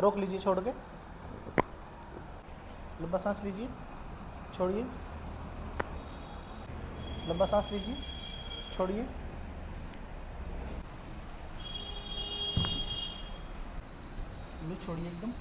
रोक लीजिए छोड़ के, लंबा सांस लीजिए, छोड़िए, लंबा सांस लीजिए, छोड़िए, लो छोड़िए एकदम।